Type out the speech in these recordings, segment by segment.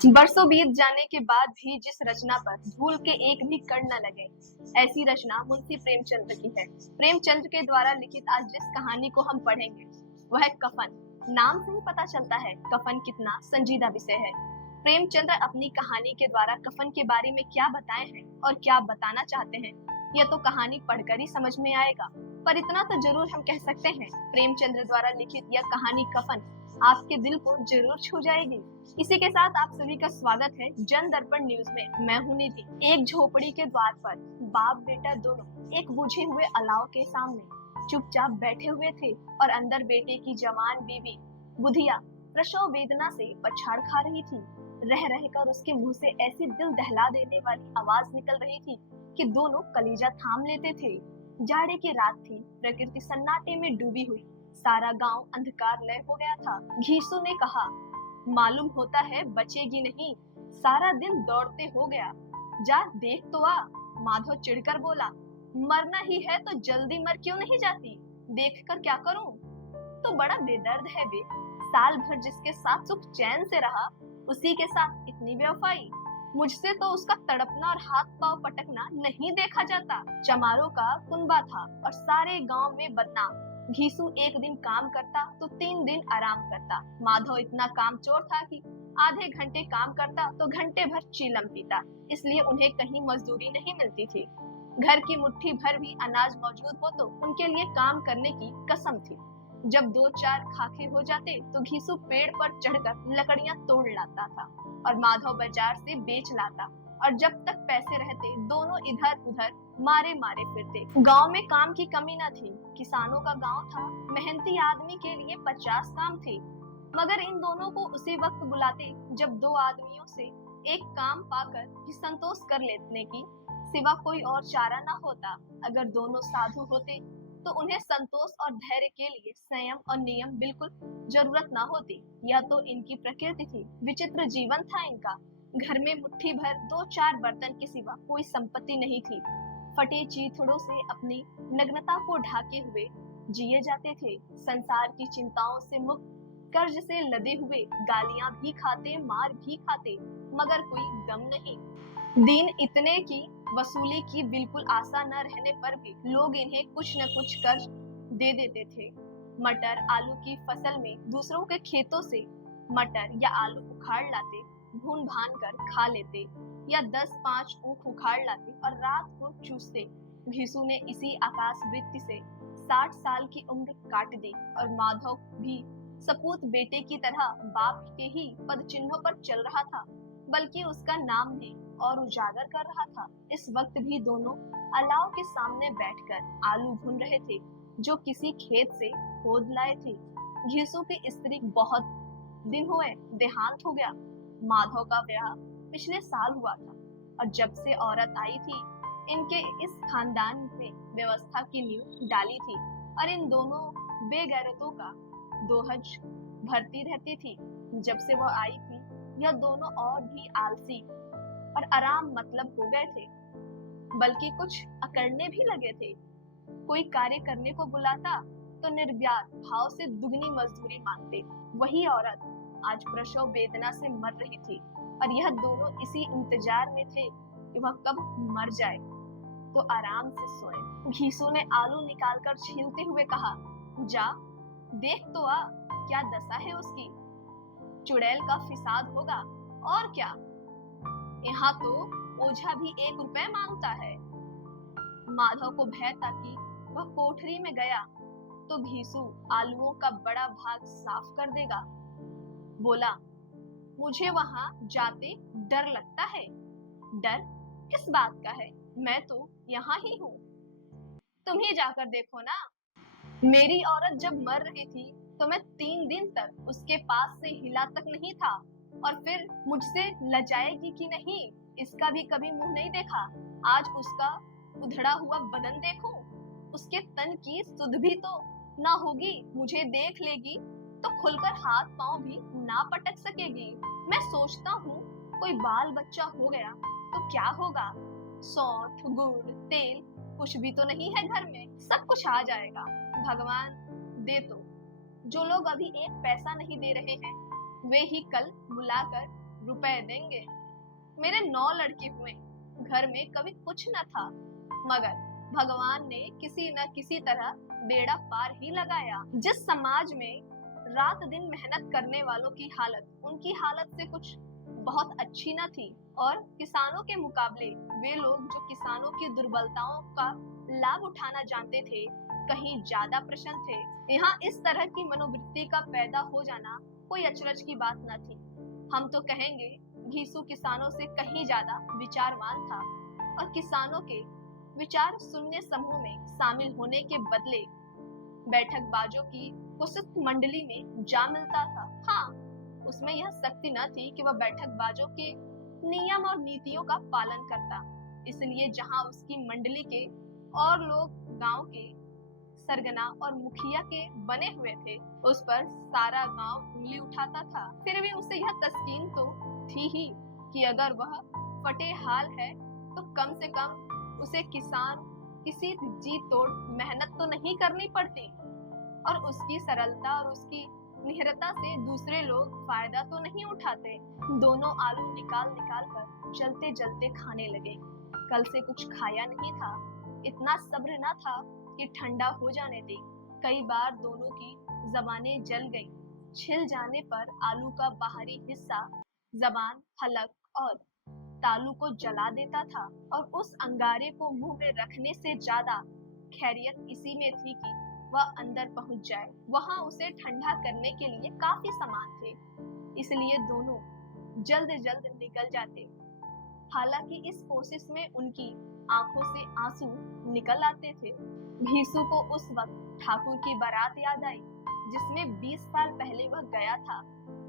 बरसों बीत जाने के बाद भी जिस रचना पर धूल के एक भी कण न लगे, ऐसी रचना मुंशी प्रेमचंद्र की है। प्रेमचंद्र के द्वारा लिखित आज जिस कहानी को हम पढ़ेंगे वह है कफन। नाम से ही पता चलता है कफन कितना संजीदा विषय है। प्रेमचंद्र अपनी कहानी के द्वारा कफन के बारे में क्या बताए हैं और क्या बताना चाहते हैं, यह तो कहानी पढ़कर ही समझ में आएगा। पर इतना तो जरूर हम कह सकते हैं, प्रेमचंद्र द्वारा लिखित यह कहानी कफन आपके दिल को जरूर छू जाएगी। इसी के साथ आप सभी का स्वागत है जन दर्पण न्यूज में। मैं हूं निधि। एक झोपड़ी के द्वार पर बाप बेटा दोनों एक बुझे हुए अलाव के सामने चुपचाप बैठे हुए थे और अंदर बेटे की जवान बीवी बुधिया प्रसव वेदना से पछाड़ खा रही थी। रह रहकर उसके मुंह से ऐसी दिल दहला देने वाली आवाज निकल रही थी कि दोनों कलीजा थाम लेते थे। जाड़े की रात थी, प्रकृति सन्नाटे में डूबी हुई, सारा गांव अंधकारमय हो गया था। घीसू ने कहा, मालूम होता है बचेगी नहीं, सारा दिन दौड़ते हो गया, जा देख तो आ। माधव चिढ़कर बोला, मरना ही है तो जल्दी मर क्यों नहीं जाती, देख कर क्या करूं। तो बड़ा बेदर्द है बे, साल भर जिसके साथ सुख चैन से रहा उसी के साथ इतनी बेवफाई। मुझसे तो उसका तड़पना और हाथ पांव पटकना नहीं देखा जाता। चमारों का कुनबा था और सारे गांव में बदनाम। घीसू एक दिन काम करता तो 3 दिन आराम करता। माधव इतना कामचोर था कि आधे घंटे काम करता तो घंटे भर चीलम पीता, इसलिए उन्हें कहीं मजदूरी नहीं मिलती थी। घर की मुट्ठी भर भी अनाज मौजूद हो तो उनके लिए काम करने की कसम थी। जब 2-4 खाखे हो जाते तो घीसू पेड़ पर चढ़कर लकड़ियां तोड़ लाता था और माधव बाजार से बेच लाता, और जब तक पैसे रहते दोनों इधर उधर मारे मारे फिरते। गांव में काम की कमी न थी, किसानों का गांव था, मेहनती आदमी के लिए 50 काम थे। मगर इन दोनों को उसी वक्त बुलाते जब 2 आदमियों से एक काम पाकर भी संतोष कर लेने की सिवा कोई और चारा न होता। अगर दोनों साधु होते तो उन्हें संतोष और धैर्य के लिए संयम और नियम बिल्कुल जरूरत ना होती। यह तो इनकी प्रकृति थी, विचित्र जीवन था इनका। घर में मुट्ठी भर 2-4 बर्तन के सिवा कोई संपत्ति नहीं थी। फटे चीथड़ों से अपनी नग्नता को ढाके हुए जिए जाते थे। संसार की चिंताओं से मुक्त, कर्ज से लदे हुए, गालियां भी खाते, मार भी खाते, मगर कोई गम नहीं। दिन इतने की वसूली की बिल्कुल आशा न रहने पर भी लोग इन्हें कुछ न कुछ कर्ज दे देते थे। मटर आलू की फसल में दूसरों के खेतों से मटर या आलू उखाड़ लाते, भून भान कर खा लेते, या 10-5 ऊख उखाड़ लाते और रात को चूसते। घीसू ने इसी आकाश वृत्ति से 60 साल की उम्र काट दी और माधव भी सपूत बेटे की तरह बाप के ही पद चिन्हों पर चल रहा था, बल्कि उसका नाम भी और उजागर कर रहा था। इस वक्त भी दोनों अलाव के सामने बैठकर आलू भून रहे थे जो किसी खेत से खोद लाए थे। घीसू की स्त्री बहुत दिन हुए देहांत हो गया। माधव का ब्याह पिछले साल हुआ था और जब से औरत आई थी इनके इस खानदान में व्यवस्था की नींव डाली थी और इन दोनों बेगैरतों का दोहज भरती रहती थी। जब से वह आई थी यह दोनों और भी आलसी और आराम मतलब हो गए थे, बल्कि कुछ अकड़ने भी लगे थे। कोई कार्य करने को बुलाता तो निर्व्याज भाव से दुगनी मजदूरी मांगते। वही औरत आज प्रसव वेदना से मर रही थी और यह दोनों इसी इंतजार में थे कि वह कब मर जाए तो आराम से सोए। घीसू ने आलू निकालकर छीलते हुए कहा, जा देख तो आ, क्या दशा है उसकी, चुड़ैल का फिसाद होगा और क्या। यहाँ तो ओझा भी 1 रुपए मांगता है। माधव को भय था कि वह कोठरी में गया तो घीसू आलूओं का बड़ा भाग साफ कर देगा। बोला, मुझे वहां जाते डर लगता है। डर किस बात का है, मैं तो यहाँ ही हूँ, तुम ही जाकर देखो ना। मेरी औरत जब मर रही थी तो मैं 3 दिन तक उसके पास से हिला तक नहीं था, और फिर मुझसे लजाएगी कि नहीं इसका भी कभी मुंह नहीं देखा। आज उसका उधड़ा हुआ बदन देखो, उसके तन की सुध भी तो ना होगी, मुझे देख लेगी तो खुलकर हाथ पांव भी ना पटक सकेगी। मैं सोचता हूँ कोई बाल बच्चा हो गया तो क्या होगा, सौंठ गुड़ तेल कुछ भी तो नहीं है घर में, सब कुछ आ जाएगा, भगवान दे तो। जो लोग अभी 1 पैसा नहीं दे रहे हैं वे ही कल बुलाकर रुपए देंगे। मेरे 9 लड़के हुए, घर में कभी कुछ न था, मगर भगवान ने किसी न किसी तरह बेड़ा पार ही लगाया। जिस समाज में रात दिन मेहनत करने वालों की हालत उनकी हालत से कुछ बहुत अच्छी न थी, और किसानों के मुकाबले वे लोग जो किसानों की दुर्बलताओं का लाभ उठाना जानते थे कहीं ज्यादा प्रसन्न थे। यहाँ इस तरह की मनोवृत्ति का पैदा हो जाना कोई अचरज की बात न थी। हम तो कहेंगे घीसू किसानों से कहीं ज्यादा विचारवान था, और किसानों के विचार सुनने समूह में शामिल होने के बदले बैठकबाजों की कुत्सित मंडली में जा मिलता था। हाँ, उसमें यह शक्ति न थी कि वह बैठकबाजों के नियम और नीतियों का पालन करता, इसलिए जहाँ उसकी मंडली के और लोग गांव के सरगना और मुखिया के बने हुए थे, उस पर सारा गांव उंगली उठाता था। फिर भी उसे यह तस्कीन तो थी ही कि अगर वह फटे हाल है तो कम से कम उसे किसान किसी जी तोड़ मेहनत तो नहीं करनी पड़ती, और उसकी सरलता और उसकी निहरता से दूसरे लोग फायदा तो नहीं उठाते। दोनों आलू निकाल निकाल कर जलते जलते खाने लगे। कल से कुछ खाया नहीं था, इतना सब्र न था कि ठंडा हो जाने दे। कई बार दोनों की जबानें जल गईं। छिल जाने पर आलू का बाहरी हिस्सा जबान, हलक और तालू को जला देता था, और उस अंगारे को मुंह में रखने से ज्यादा खैरियत इसी में थी कि वह अंदर पहुंच जाए। वहां उसे ठंडा करने के लिए काफी सामान थे, इसलिए दोनों जल्द जल्द निकल जाते। हालांकि इस कोशिश में उनकी आंखों से आंसू निकल आते थे। घीसू को उस वक्त ठाकुर की बारात याद आई, जिसमें 20 साल पहले वह गया था।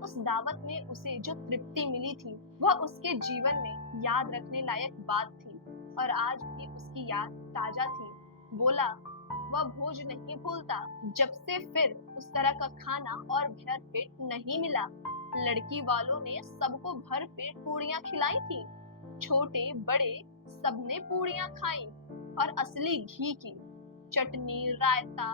उस दावत में उसे जो तृप्ति मिली थी वह उसके जीवन में याद रखने लायक बात थी, और आज भी उसकी याद ताजा थी। बोला, वह भोज नहीं भूलता जब से फिर उस तरह का खाना और भर पेट नहीं मिला। लड़की वालों ने सबको भर पेट पूड़ियां खिलाई थी, छोटे बड़े सबने पूड़ियां खाई, और असली घी की चटनी, रायता,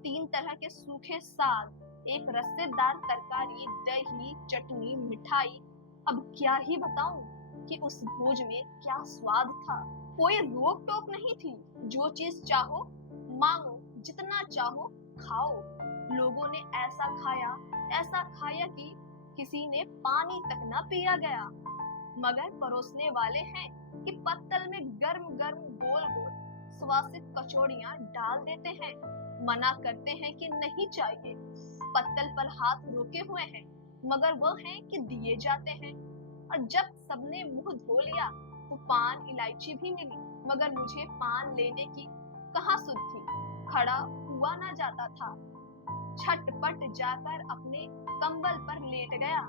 3 तरह के सूखे साग, एक रसेदार तरकारी, दही, चटनी, मिठाई। अब क्या ही बताऊं कि उस भोज में क्या स्वाद था। कोई रोक टोक नहीं थी, जो चीज चाहो मांगो, जितना चाहो खाओ। लोगों ने ऐसा खाया कि किसी ने पानी तक न पिया गया। मगर परोसने वाले हैं कि पत्तल में गर्म गर्म गोल गोल सुवासित कचौड़ियां डाल देते हैं। मना करते हैं कि नहीं चाहिए। पत्तल पर हाथ रोके हुए हैं, मगर वो हैं कि दिए जाते हैं। और जब सबने मुंह धो लिया तो पान इलायची भी मिली, मगर मुझे पान लेने की कहाँ सुध थी। खड़ा हुआ ना जाता था। छटपट जाकर अपने कंबल पर लेट गया।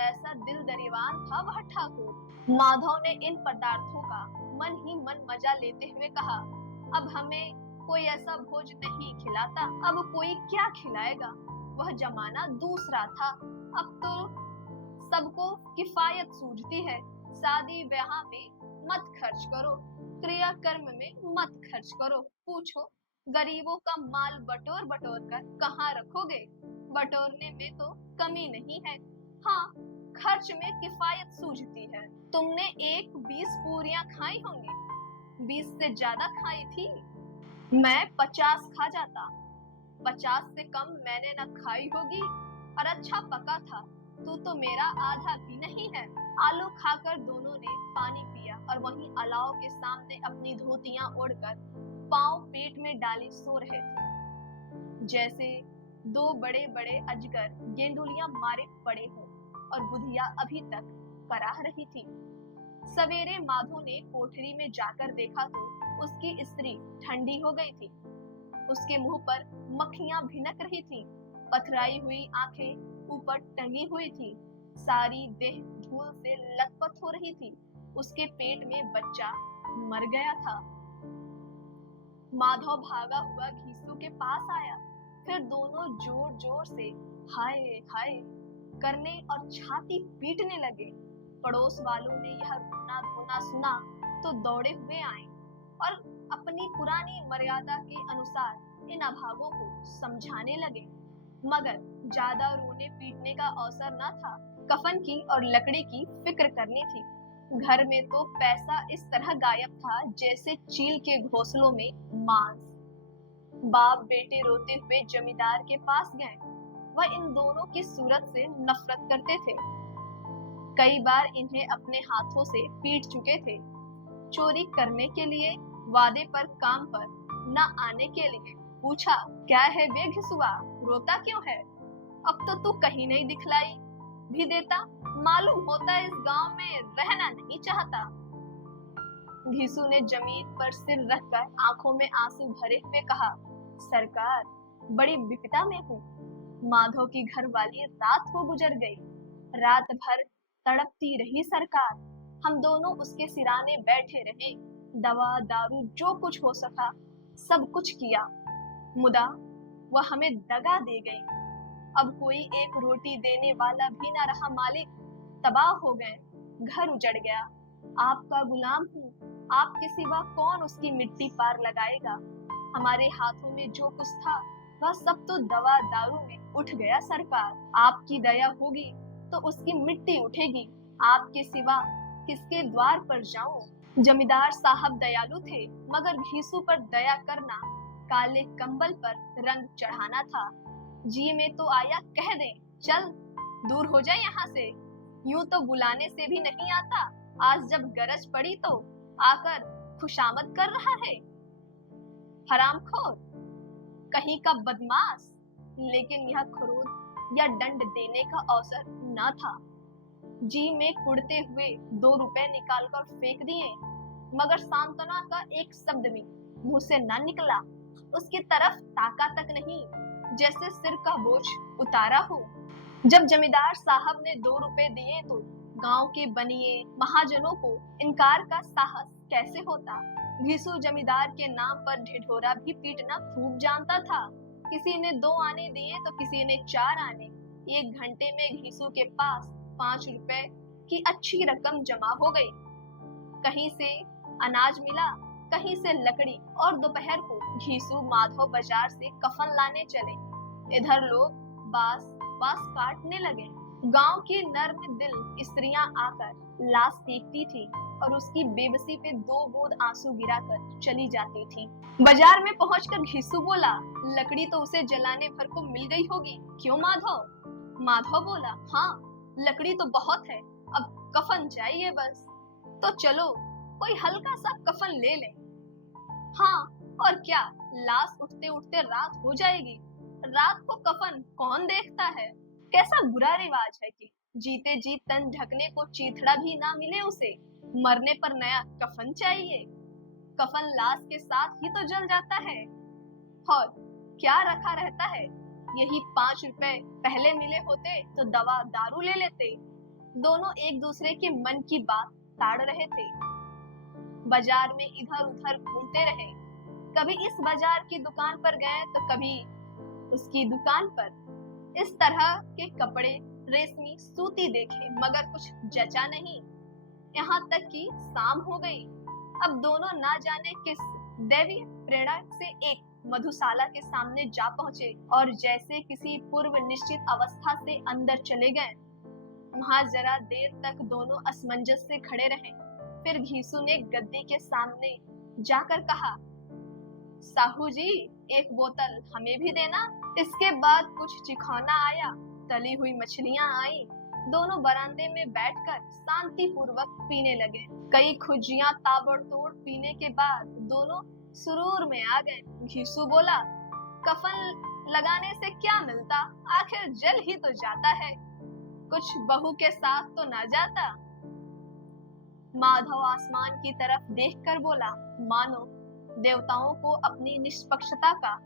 ऐसा दिल दरिवान था वह ठाकुर। माधव ने इन पदार्थों का मन ही मन मजा लेते हुए कहा, अब हमें कोई ऐसा भोज नहीं खिलाता, अब कोई क्या खिलाएगा। वह जमाना दूसरा था। अब तो सबको किफायत सूझती है। शादी ब्याह में मत खर्च करो, क्रियाकर्म में मत खर्च करो। पूछो, गरीबों का माल बटोर बटोर कर कहाँ रखोगे। बटोरने में तो कमी नहीं है, हाँ खर्च में किफायत सूझती है। तुमने 20 पूरियां खाई होंगी, 20 से ज्यादा खाई थी। मैं 50 खा जाता, 50 से कम मैंने न खाई होगी। और अच्छा पका था, तू तो मेरा आधा भी नहीं है। आलू खाकर दोनों ने पानी पिया, और वहीं अलाव के सामने अपनी धोतियां ओढ़कर पांव पेट में डाले सो रहे थे, जैसे 2 बड़े बड़े अजगर गेंडुलियां मारे पड़े हों, और बुधिया अभी तक कराह रही थी। सवेरे माधो ने कोठरी में जाकर देखा तो उसकी स्त्री ठंडी हो गई थी। उसके मुंह पर मक्खियां भिनक रही थी, पथराई हुई आंखें ऊपर टंगी हुई थी, सारी देह धूल से लथपथ हो रही थी। उसके पेट में बच्चा मर गया था। माधव भागा हुआ घीसू के पास आया, फिर दोनों जोर जोर से हाय हाय करने और छाती पीटने लगे। पड़ोस वालों ने यह रोना धोना सुना तो दौड़े हुए आए और अपनी पुरानी मर्यादा के अनुसार इन अभागों को समझाने लगे, मगर ज्यादा रोने पीटने का अवसर न था। कफन की और लकड़ी की फिक्र करनी थी। घर में तो पैसा इस तरह गायब था जैसे चील के घोंसलों में मांस। बाप बेटे रोते हुए जमींदार के पास गए। वह इन दोनों की सूरत से नफरत करते थे। कई बार इन्हें अपने हाथों से पीट चुके थे। चोरी करने के लिए, वादे पर काम पर न आने के लिए। पूछा, क्या है बे घिसुआ, रोता क्यों है? अब तो तू कहीं नहीं दिखलाई भी देता, मालूम होता इस गांव में रहना नहीं चाहता। घिसू ने जमीन पर सिर रखकर आंखों में आंसू भरे हुए कहा, सरकार, बड़ी विपदा में हूँ। माधव की घरवाली रात को गुजर गई। रात भर तड़पती रही सरकार। हम दोनों उसके सिराने बैठे रहे। दवा दारू जो कुछ हो सका सब कुछ किया, मुदा वह हमें दगा दे गई। अब कोई एक रोटी देने वाला भी ना रहा मालिक। तबाह हो गए, घर उजड़ गया। आपका गुलाम हूँ, आपके सिवा कौन उसकी मिट्टी पार लगाएगा? हमारे हाथों में जो कुछ था वह सब तो दवा दारू में उठ गया सरकार। आपकी दया होगी तो उसकी मिट्टी उठेगी। आपके सिवा किसके द्वार पर जाऊं? जमींदार साहब दयालु थे, मगर घीसू पर दया करना काले कंबल पर रंग चढ़ाना था। जी में तो आया कह दे, चल दूर हो जाए यहाँ से। यूं तो बुलाने से भी नहीं आता, आज जब गरज पड़ी तो आकर खुशामद कर रहा है। हरामखोर, कहीं का बदमाश। लेकिन यह क्रोध या दंड देने का अवसर न था। जी में कुड़ते हुए 2 रुपए निकालकर फेंक दिए, मगर सांत्वना का एक शब्द भी मुंह से न निकला। उसकी तरफ ताका तक नहीं, जैसे सिर का बोझ उतारा हो। जब जमींदार साहब ने 2 रुपए दिए तो गांव के बनिए महाजनों को इनकार का साहस कैसे होता। घिसू जमींदार के नाम पर ढिढोरा भी पीटना खूब जानता था। किसी ने 2 आने दिए तो किसी ने 4 आने। 1 घंटे में घिसू के पास 5 रुपए की अच्छी रकम जमा हो गई। कहीं से अनाज मिला, कहीं से लकड़ी, और दोपहर को घिसू माधव बाजार से कफन लाने चले। इधर लोग बांस काटने लगे। गांव की नर्म दिल स्त्रियां आकर लाश देखती थी और उसकी बेबसी पे 2 बूंद आंसू गिराकर चली जाती थी। बाजार में पहुंचकर घिसू बोला, लकड़ी तो उसे जलाने भर को मिल गई होगी, क्यों माधव? माधव बोला, हाँ लकड़ी तो बहुत है, अब कफन चाहिए बस। तो चलो कोई हल्का सा कफन ले लें। हाँ और क्या, लाश उठते उठते रात हो जाएगी। रात को कफन कौन देखता है? कैसा बुरा रिवाज है कि जीते जी तन ढकने को चीथड़ा भी ना मिले उसे, मरने पर नया कफन चाहिए। कफन लाश के साथ ही तो जल जाता है, और क्या रखा रहता है। यही 5 रुपए पहले मिले होते तो दवा दारू ले लेते। दोनों एक दूसरे के मन की बात ताड़ रहे थे। बाजार में इधर उधर घूमते रहे। कभी इस बाजार की दुकान पर गए तो कभी उसकी दुकान पर। इस तरह के कपड़े रेशमी सूती देखे, मगर कुछ जचा नहीं। यहाँ तक कि शाम हो गई। अब दोनों ना जाने किस दैवीय प्रेरणा से एक मधुशाला के सामने जा पहुंचे और जैसे किसी पूर्व निश्चित अवस्था से अंदर चले गए। वहां जरा देर तक दोनों असमंजस से खड़े रहे। फिर घीसू ने गद्दी के सामने जाकर कहा, साहू जी, एक बोतल हमें भी देना। इसके बाद कुछ चिखौना आया, तली हुई मछलियां आई। दोनों बरामदे में बैठकर शांति पूर्वक पीने लगे। कई खुजियां ताबड़तोड़ पीने के बाद दोनों सुरूर में आ गए। घिसू बोला, कफन लगाने से क्या मिलता, आखिर जल ही तो जाता है, कुछ बहू के साथ तो ना जाता। माधव आसमान की तरफ देखकर बोला, मानो देवताओं को अपनी निष्पक्षता का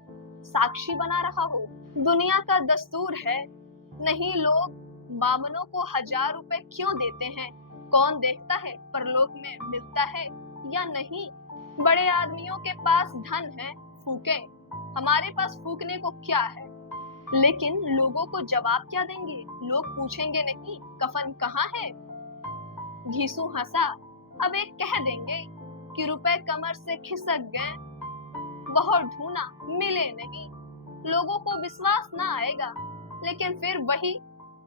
साक्षी बना रहा हो। दुनिया का दस्तूर है, नहीं लोग बामनों को 1000 रुपए क्यों देते हैं? कौन देखता है परलोक में मिलता है या नहीं? बड़े आदमियों के पास धन है, फूके, हमारे पास फूकने को क्या है? लेकिन लोगों को जवाब क्या देंगे? लोग पूछेंगे नहीं कफन कहाँ है? घिसू हंसा, अब एक कह देंगे कि रुपए कमर से खिसक गए, बहुत ढूंढा मिले नहीं। लोगों को विश्वास ना आएगा, लेकिन फिर वही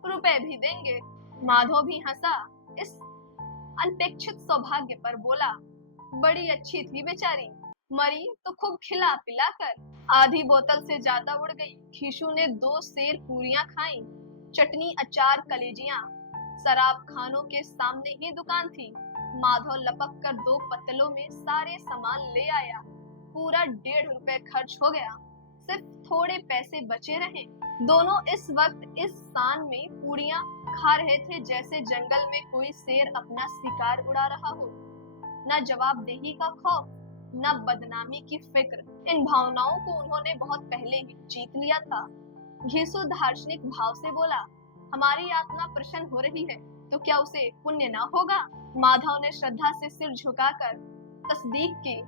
रुपए भी देंगे। माधव भी हंसा इस अनपेक्षित सौभाग्य पर, बोला बड़ी अच्छी थी बेचारी, मरी तो खूब खिला पिला कर। आधी बोतल से ज्यादा उड़ गई। खीशु ने 2 सेर पूरियां खाई, चटनी अचार कलेजियां। शराब खानों के सामने ही दुकान थी। माधव लपक कर 2 पत्तलों में सारे सामान ले आया। पूरा 1.5 रुपए खर्च हो गया, सिर्फ थोड़े पैसे बचे रहे। दोनों इस वक्त इस शान में पूरियां खा रहे थे जैसे जंगल में कोई शेर अपना शिकार उड़ा रहा हो। न जवाबदेही का खौफ, न बदनामी की फिक्र। इन भावनाओं को उन्होंने बहुत पहले ही जीत लिया था। घीसु दार्शनिक भाव से बोला, हमारी आत्मा प्रसन्न हो रही है तो क्या उसे पुण्य न होगा? माधव ने श्रद्धा से सिर झुकाकर तस्दीक की,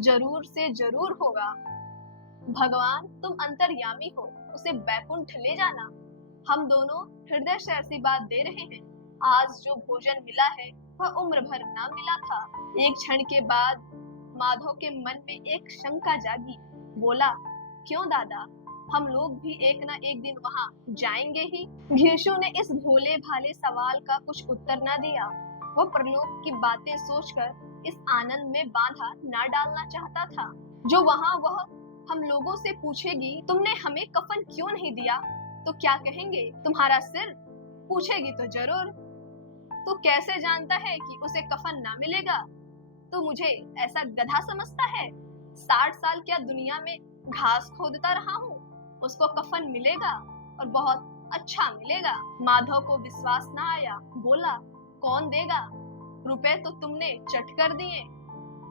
जरूर से जरूर होगा। भगवान तुम अंतर्यामी हो, उसे बैकुंठ ले जाना। हम दोनों हृदय से आशीर्वाद दे रहे हैं। आज जो भोजन मिला है वह उम्र भर न मिला था। एक क्षण के बाद माधव के मन में एक शंका जागी। बोला, क्यों दादा, हम लोग भी एक न एक दिन वहाँ जाएंगे ही। घीशु ने इस भोले भाले सवाल का कुछ उत्तर न दिया। वह परलोक की बातें सोचकर इस आनंद में बाधा न डालना चाहता था। जो वहाँ वह हम लोगों से पूछेगी, तुमने हमें कफन क्यों नहीं दिया, तो क्या कहेंगे? तुम्हारा सिर? पूछेगी तो जरूर। तू कैसे जानता है कि उसे कफन ना मिलेगा? तू मुझे ऐसा गधा समझता है? 60 साल क्या दुनिया में घास खोदता रहा हूँ, उसको कफन मिलेगा और बहुत अच्छा मिलेगा। माधव को विश्वास न आया। बोला, कौन देगा? रुपए तो तुमने चट कर दिए।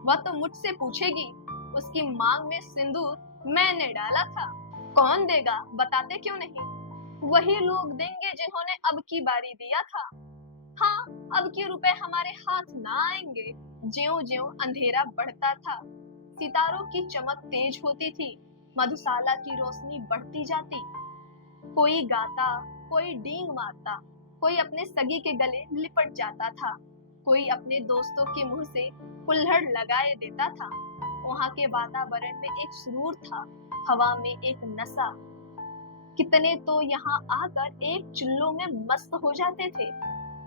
वह तो मुझसे पूछेगी, उसकी मांग में सिंदूर मैंने डाला था। कौन देगा, बताते क्यों नहीं? वही लोग देंगे जिन्होंने अब की बारी दिया था। हाँ, अब के रुपए हमारे हाथ ना आएंगे। ज्यों-ज्यों अंधेरा बढ़ता था, सितारों की चमक तेज होती थी, मधुशाला की रोशनी बढ़ती जाती। कोई गाता, कोई डींग मारता, कोई अपने सगी के गले लिपट जाता था, कोई अपने दोस्तों के मुंह से कुल्हड़ लगाए देता था। वहाँ के वातावरण में एक सुरूर था, हवा में एक नशा। कितने तो यहाँ आकर एक चुल्लू में मस्त हो जाते थे।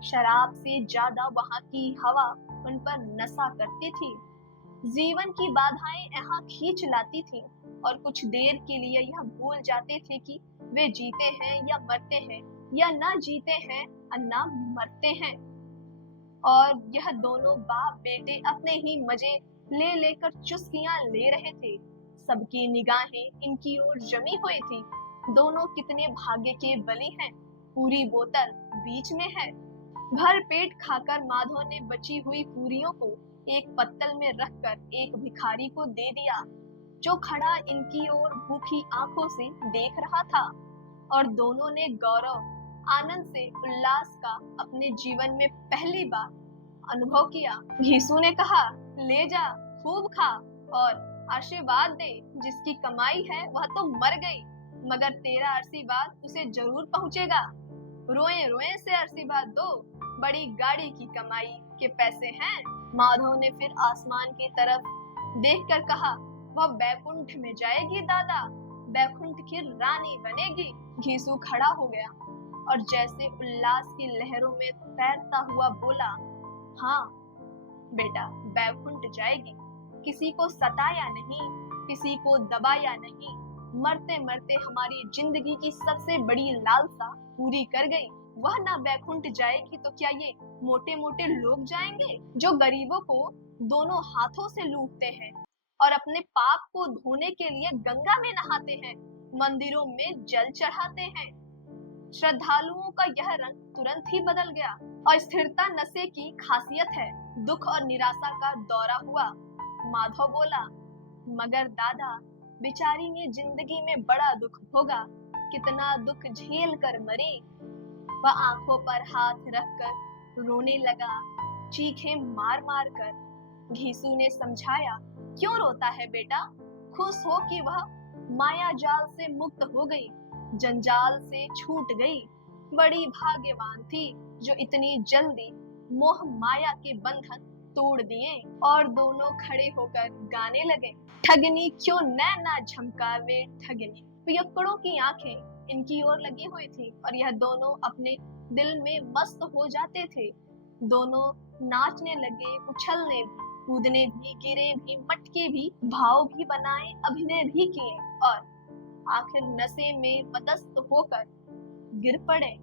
शराब से ज्यादा वहाँ की हवा उन पर नशा करती थी। जीवन की बाधाएं यहाँ खींच लाती थी और कुछ देर के लिए यह भूल जाते थे कि वे जीते हैं या मरते हैं, या ना जीते हैं और ना मरते हैं। और यह दोनों बाप बेटे अपने ही मजे ले लेकर चुस्कियां ले रहे थे। सबकी निगाहें इनकी ओर जमी हुई थी। दोनों कितने भाग्य के बली हैं। पूरी बोतल बीच में है। भर पेट खाकर माधव ने बची हुई पूरियों को एक पत्तल में रखकर एक भिखारी को दे दिया, जो खड़ा इनकी ओर भूखी आंखों से देख रहा था। और दोनों ने गौरव, आनंद से उल्लास का अपने जीवन में पहली बार अनुभव किया। घीसु ने कहा, ले जा, खूब खा और आशीर्वाद दे। जिसकी कमाई है वह तो मर गई, मगर तेरा आशीर्वाद उसे जरूर पहुंचेगा। रोए रोए से आशीर्वाद दो, बड़ी गाड़ी की कमाई के पैसे हैं। माधव ने फिर आसमान की तरफ देखकर कहा, वह बैकुंठ में जाएगी दादा, बैकुंठ की रानी बनेगी। घीसु खड़ा हो गया और जैसे उल्लास की लहरों में तैरता हुआ बोला, हाँ बेटा, बैकुंठ जाएगी। किसी को सताया नहीं, किसी को दबाया नहीं, मरते मरते हमारी जिंदगी की सबसे बड़ी लालसा पूरी कर गई। वह ना बैकुंठ जाएगी तो क्या ये मोटे मोटे लोग जाएंगे, जो गरीबों को दोनों हाथों से लूटते हैं और अपने पाप को धोने के लिए गंगा में नहाते हैं, मंदिरों में जल चढ़ाते हैं। श्रद्धालुओं का यह रंग तुरंत ही बदल गया। और स्थिरता नशे की खासियत है। दुख और निराशा का दौरा हुआ। माधव बोला, मगर दादा, बेचारी ने जिंदगी में बड़ा दुख भोगा, कितना दुख झेल कर मरी। वह आंखों पर हाथ रखकर रोने लगा, चीखें मार मार कर। घीसु ने समझाया, क्यों रोता है बेटा? खुश हो कि वह माया जाल से मुक्त हो गई, जंजाल से छूट गई। बड़ी भाग्यवान थी जो इतनी जल्दी मोह माया के बंधन तोड़ दिए। और दोनों खड़े होकर गाने लगे, ठगनी क्यों नैना झमकावे ठगनी। पियक्कड़ों की आंखें इनकी ओर लगी हुई थी और यह दोनों अपने दिल में मस्त हो जाते थे। दोनों नाचने लगे, उछलने भी, कूदने भी, गिरे भी, मटके भी, भाव भी बनाए, अभिनय भी किए और आखिर नशे में मदस्त होकर गिर पड़े।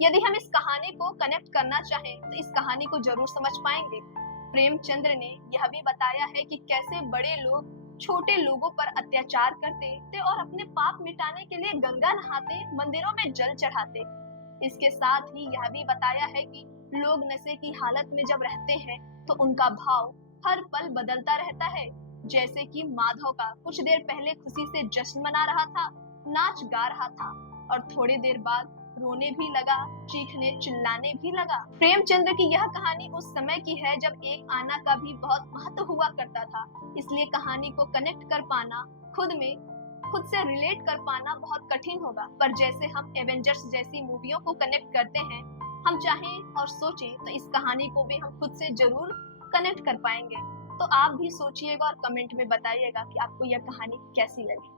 यदि हम इस कहानी को कनेक्ट करना चाहें तो इस कहानी को जरूर समझ पाएंगे। प्रेमचंद्र ने यह भी बताया है कि कैसे बड़े लोग छोटे लोगों पर अत्याचार करते थे और अपने पाप मिटाने के लिए गंगा नहाते, मंदिरों में जल चढ़ाते। इसके साथ ही यह भी बताया है कि लोग नशे की हालत में जब रहते हैं तो उनका भाव हर पल बदलता रहता है। जैसे कि माधव का कुछ देर पहले खुशी से जश्न मना रहा था, नाच गा रहा था और थोड़ी देर बाद रोने भी लगा, चीखने चिल्लाने भी लगा। प्रेमचंद्र की यह कहानी उस समय की है जब एक आना का भी बहुत महत्व हुआ करता था। इसलिए कहानी को कनेक्ट कर पाना, खुद से रिलेट कर पाना बहुत कठिन होगा। पर जैसे हम एवेंजर्स जैसी मूवियों को कनेक्ट करते हैं, हम चाहें और सोचें तो इस कहानी को भी हम खुद से जरूर कनेक्ट कर पाएंगे। तो आप भी सोचिएगा और कमेंट में बताइएगा कि आपको यह कहानी कैसी लगी।